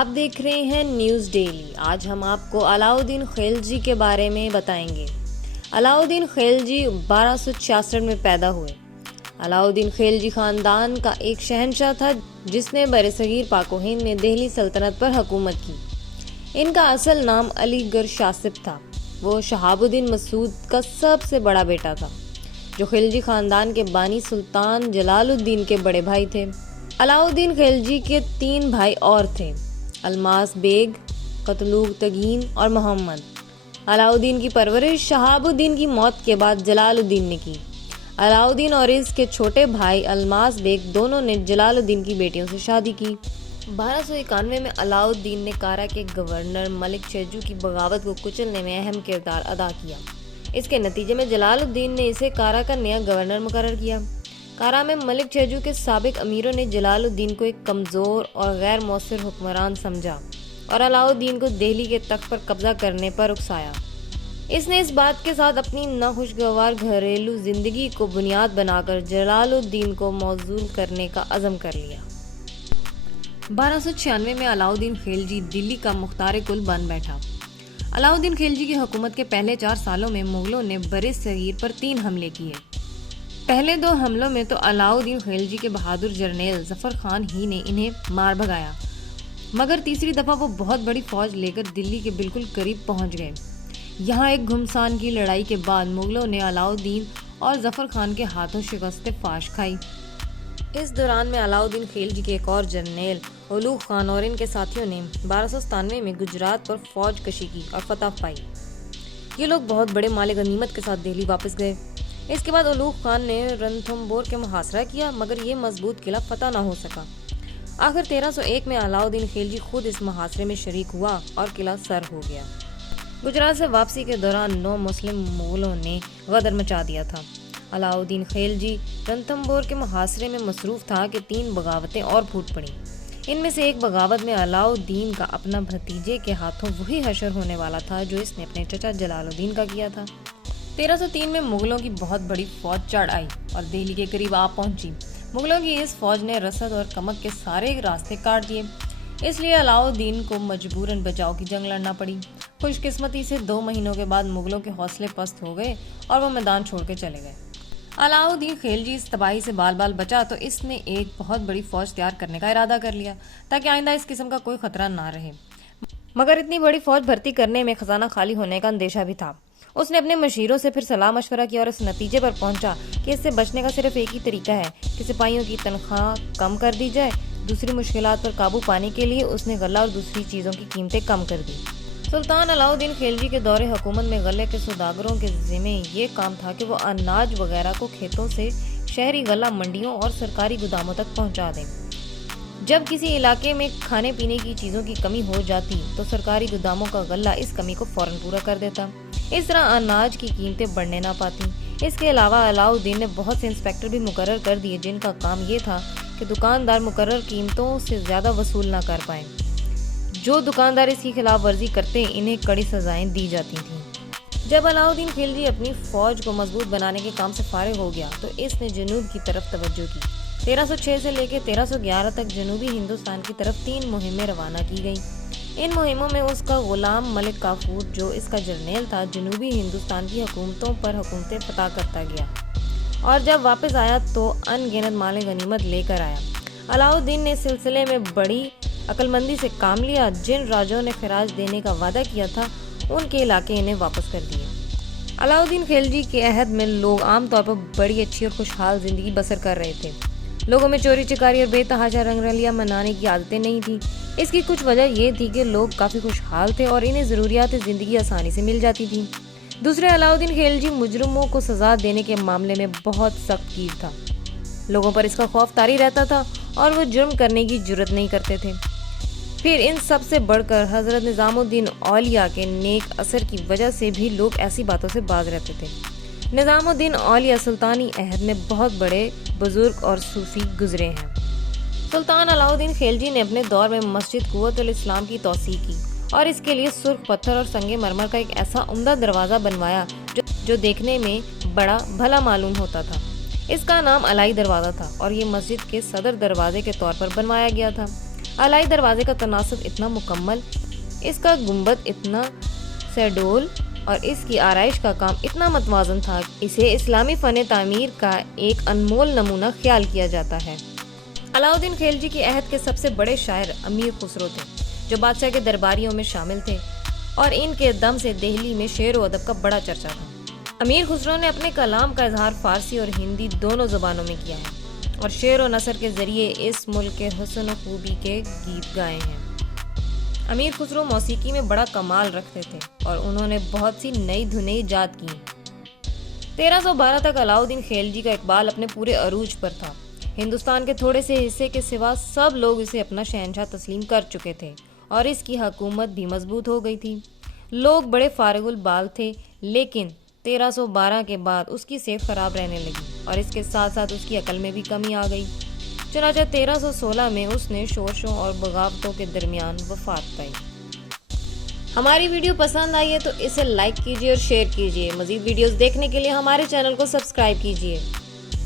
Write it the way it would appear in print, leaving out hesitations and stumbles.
آپ دیکھ رہے ہیں نیوز ڈیلی۔ آج ہم آپ کو علاؤالدین خلجی کے بارے میں بتائیں گے۔ علاؤالدین خلجی 1266 میں پیدا ہوئے۔ علاؤالدین خلجی خاندان کا ایک شہنشاہ تھا جس نے برصغیر پاک و ہند میں دہلی سلطنت پر حکومت کی۔ ان کا اصل نام علی گڑھ شاسپ تھا۔ وہ شہاب الدین مسعود کا سب سے بڑا بیٹا تھا جو خلجی خاندان کے بانی سلطان جلال الدین کے بڑے بھائی تھے۔ علاؤالدین خلجی کے 3 بھائی اور تھے، الماس بیگ، قتلوغ تگین اور محمد۔ علاؤالدین کی پرورش شہاب الدین کی موت کے بعد جلال الدین نے کی۔ علاؤالدین اور اس کے چھوٹے بھائی الماس بیگ دونوں نے جلال الدین کی بیٹیوں سے شادی کی۔ 1291 میں علاؤالدین نے کارا کے گورنر ملک چیجو کی بغاوت کو کچلنے میں اہم کردار ادا کیا۔ اس کے نتیجے میں جلال الدین نے اسے کارا کا نیا گورنر مقرر کیا۔ کارا میں ملک چیجو کے سابق امیروں نے جلال الدین کو ایک کمزور اور غیر مؤثر حکمران سمجھا اور علاؤالدین کو دہلی کے تخت پر قبضہ کرنے پر اکسایا۔ اس نے اس بات کے ساتھ اپنی ناخوشگوار گھریلو زندگی کو بنیاد بنا کر جلال الدین کو معزول کرنے کا عزم کر لیا۔ 1296 میں علاؤالدین خلجی دلی کا مختار کل بن بیٹھا۔ علاؤالدین خلجی کی حکومت کے پہلے 4 سالوں میں مغلوں نے برصغیر پر 3 حملے کیے۔ پہلے 2 حملوں میں تو علاؤالدین خلجی کے بہادر جرنیل ظفر خان ہی نے انہیں مار بھگایا، مگر تیسری دفعہ وہ بہت بڑی فوج لے کر دلی کے بالکل قریب پہنچ گئے۔ یہاں ایک گھمسان کی لڑائی کے بعد مغلوں نے علاؤالدین اور ظفر خان کے ہاتھوں شکست فاش کھائی۔ اس دوران میں علاؤالدین خلجی کے ایک اور جرنیل اولوغ خان اور ان کے ساتھیوں نے 1297 میں گجرات پر فوج کشی کی اور فتح پائی۔ یہ لوگ بہت بڑے مال غنیمت کے ساتھ دہلی واپس گئے۔ اس کے بعد اولوغ خان نے رنتھمبور کے محاصرہ کیا، مگر یہ مضبوط قلعہ فتح نہ ہو سکا۔ آخر 1301 میں علاؤالدین خلجی خود اس محاصرے میں شریک ہوا اور قلعہ سر ہو گیا۔ گجرات سے واپسی کے دوران 9 مسلم مغلوں نے غدر مچا دیا تھا۔ علاؤالدین خلجی رنتھمبور کے محاصرے میں مصروف تھا کہ 3 بغاوتیں اور پھوٹ پڑیں۔ ان میں سے ایک بغاوت میں علاؤالدین کا اپنا بھتیجے کے ہاتھوں وہی حشر ہونے والا تھا جو اس نے اپنے چچا جلال الدین کا کیا تھا۔ 1303 میں مغلوں کی بہت بڑی فوج چڑھ آئی اور دہلی کے قریب آ پہنچی۔ مغلوں کی اس فوج نے رسد اور کمک کے سارے راستے کاٹ دیے، اس لیے علاؤالدین کو مجبوراً بچاؤ کی جنگ لڑنا پڑی۔ خوش قسمتی سے 2 مہینوں کے بعد مغلوں کے حوصلے پست ہو گئے اور وہ میدان چھوڑ کے چلے گئے۔ علاؤالدین خلجی اس تباہی سے بال بال بچا تو اس نے ایک بہت بڑی فوج تیار کرنے کا ارادہ کر لیا تاکہ آئندہ اس قسم کا کوئی خطرہ نہ رہے، مگر اتنی بڑی فوج بھرتی کرنے میں خزانہ خالی ہونے کا اندیشہ بھی تھا۔ اس نے اپنے مشیروں سے پھر صلاح مشورہ کیا اور اس نتیجے پر پہنچا کہ اس سے بچنے کا صرف ایک ہی طریقہ ہے کہ سپاہیوں کی تنخواہ کم کر دی جائے۔ دوسری مشکلات پر قابو پانے کے لیے اس نے غلہ اور دوسری چیزوں کی قیمتیں کم کر دی۔ سلطان علاؤالدین خلجی کے دور حکومت میں غلے کے سوداگروں کے ذمہ یہ کام تھا کہ وہ اناج وغیرہ کو کھیتوں سے شہری غلہ منڈیوں اور سرکاری گوداموں تک پہنچا دیں۔ جب کسی علاقے میں کھانے پینے کی چیزوں کی کمی ہو جاتی تو سرکاری گوداموں کا غلہ اس کمی کو فوراً پورا کر دیتا۔ اس طرح اناج کی قیمتیں بڑھنے نہ پاتیں۔ اس کے علاوہ علاؤالدین نے بہت سے انسپیکٹر بھی مقرر کر دیے جن کا کام یہ تھا کہ دکاندار مقرر قیمتوں سے زیادہ وصول نہ کر پائیں۔ جو دکاندار اس کی خلاف ورزی کرتے انہیں کڑی سزائیں دی جاتی تھیں۔ جب علاؤالدین خلجی اپنی فوج کو مضبوط بنانے کے کام سے فارغ ہو گیا تو اس نے جنوب کی طرف توجہ کی۔ 1306 سے لے کے 1311 تک جنوبی ہندوستان کی طرف 3 مہمیں روانہ کی گئیں۔ ان مہموں میں اس کا غلام ملک کافور جو اس کا جرنیل تھا جنوبی ہندوستان کی حکومتوں پر حکومتیں فتح کرتا گیا اور جب واپس آیا تو ان گنت مال غنیمت لے کر آیا۔ علاؤالدین نے اس سلسلے میں بڑی عقل مندی سے کام لیا۔ جن راجوں نے خراج دینے کا وعدہ کیا تھا ان کے علاقے انہیں واپس کر دیے۔ علاؤالدین خلجی کے عہد میں لوگ عام طور پر بڑی اچھی اور خوشحال زندگی بسر کر رہے تھے۔ لوگوں میں چوری چکاری اور بے تحاشا رنگ رلیاں منانے کی عادتیں نہیں تھیں۔ اس کی کچھ وجہ یہ تھی کہ لوگ کافی خوشحال تھے اور انہیں ضروریات زندگی آسانی سے مل جاتی تھیں۔ دوسرے، علاؤالدین خلجی مجرموں کو سزا دینے کے معاملے میں بہت سخت گیر تھا۔ لوگوں پر اس کا خوف طاری رہتا تھا اور وہ جرم کرنے کی جرات نہیں کرتے تھے۔ پھر ان سب سے بڑھ کر حضرت نظام الدین اولیاء کے نیک اثر کی وجہ سے بھی لوگ ایسی باتوں سے باز رہتے تھے۔ نظام الدین اولیاء سلطانی عہد میں بہت بڑے بزرگ اور صوفی گزرے ہیں۔ سلطان علاؤالدین خلجی نے اپنے دور میں مسجد قوت الاسلام کی توسیع کی اور اس کے لیے سرخ پتھر اور سنگ مرمر کا ایک ایسا عمدہ دروازہ بنوایا جو دیکھنے میں بڑا بھلا معلوم ہوتا تھا۔ اس کا نام علائی دروازہ تھا اور یہ مسجد کے صدر دروازے کے طور پر بنوایا گیا تھا۔ اعلائی دروازے کا تناسب اتنا مکمل، اس کا گنبد اتنا سیڈول اور اس کی آرائش کا کام اتنا متوازن تھا، اسے اسلامی فن تعمیر کا ایک انمول نمونہ خیال کیا جاتا ہے۔ علاؤالدین خلجی کے عہد کے سب سے بڑے شاعر امیر خسرو تھے، جو بادشاہ کے درباریوں میں شامل تھے، اور ان کے دم سے دہلی میں شعر و ادب کا بڑا چرچا تھا۔ امیر خسرو نے اپنے کلام کا اظہار فارسی اور ہندی دونوں زبانوں میں کیا ہے اور شعر و نثر کے ذریعے اس ملک کے حسن و خوبی کے گیت گائے ہیں۔ امیر خسرو موسیقی میں بڑا کمال رکھتے تھے اور انہوں نے بہت سی نئی دھنیں ایجاد کی۔ 1312 تک علاؤالدین خلجی کا اقبال اپنے پورے عروج پر تھا۔ ہندوستان کے تھوڑے سے حصے کے سوا سب لوگ اسے اپنا شہنشاہ تسلیم کر چکے تھے اور اس کی حکومت بھی مضبوط ہو گئی تھی۔ لوگ بڑے فارغ البال تھے، لیکن 1312 کے بعد اس کی صحت خراب رہنے لگی اور اس کے ساتھ ساتھ اس کی عقل میں بھی کمی آ گئی۔ چنانچہ 1316 میں اس نے شورشوں اور بغاوتوں کے درمیان وفات پائی۔ ہماری ویڈیو پسند آئی ہے تو اسے لائک کیجیے اور شیئر کیجیے۔ مزید ویڈیوز دیکھنے کے لیے ہمارے چینل کو سبسکرائب کیجیے۔